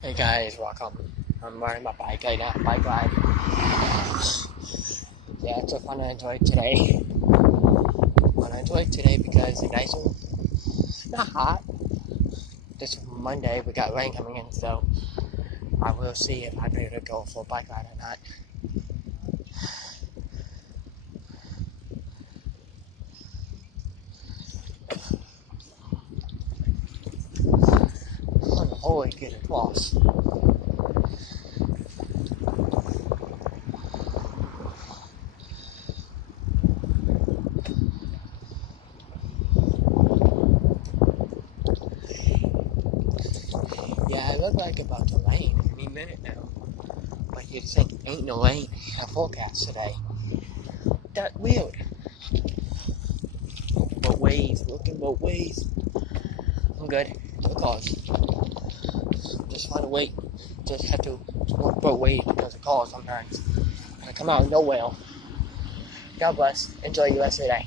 Hey guys, welcome. I'm riding my bike right now, bike ride. Yeah, it's a fun I enjoyed today. Fun I enjoyed today because it's nice and not hot. This Monday we got rain coming in, so I will see if I'm able to go for a bike ride or not. Holy good applause. Yeah, it looked like about to rain any minute now. But you think ain't no rain in the forecast today. That weird. But waves, looking both ways. I'm good. Because just trying to wait. Just have to look both ways because of calls sometimes. I come out of nowhere. God bless. Enjoy your rest of the day.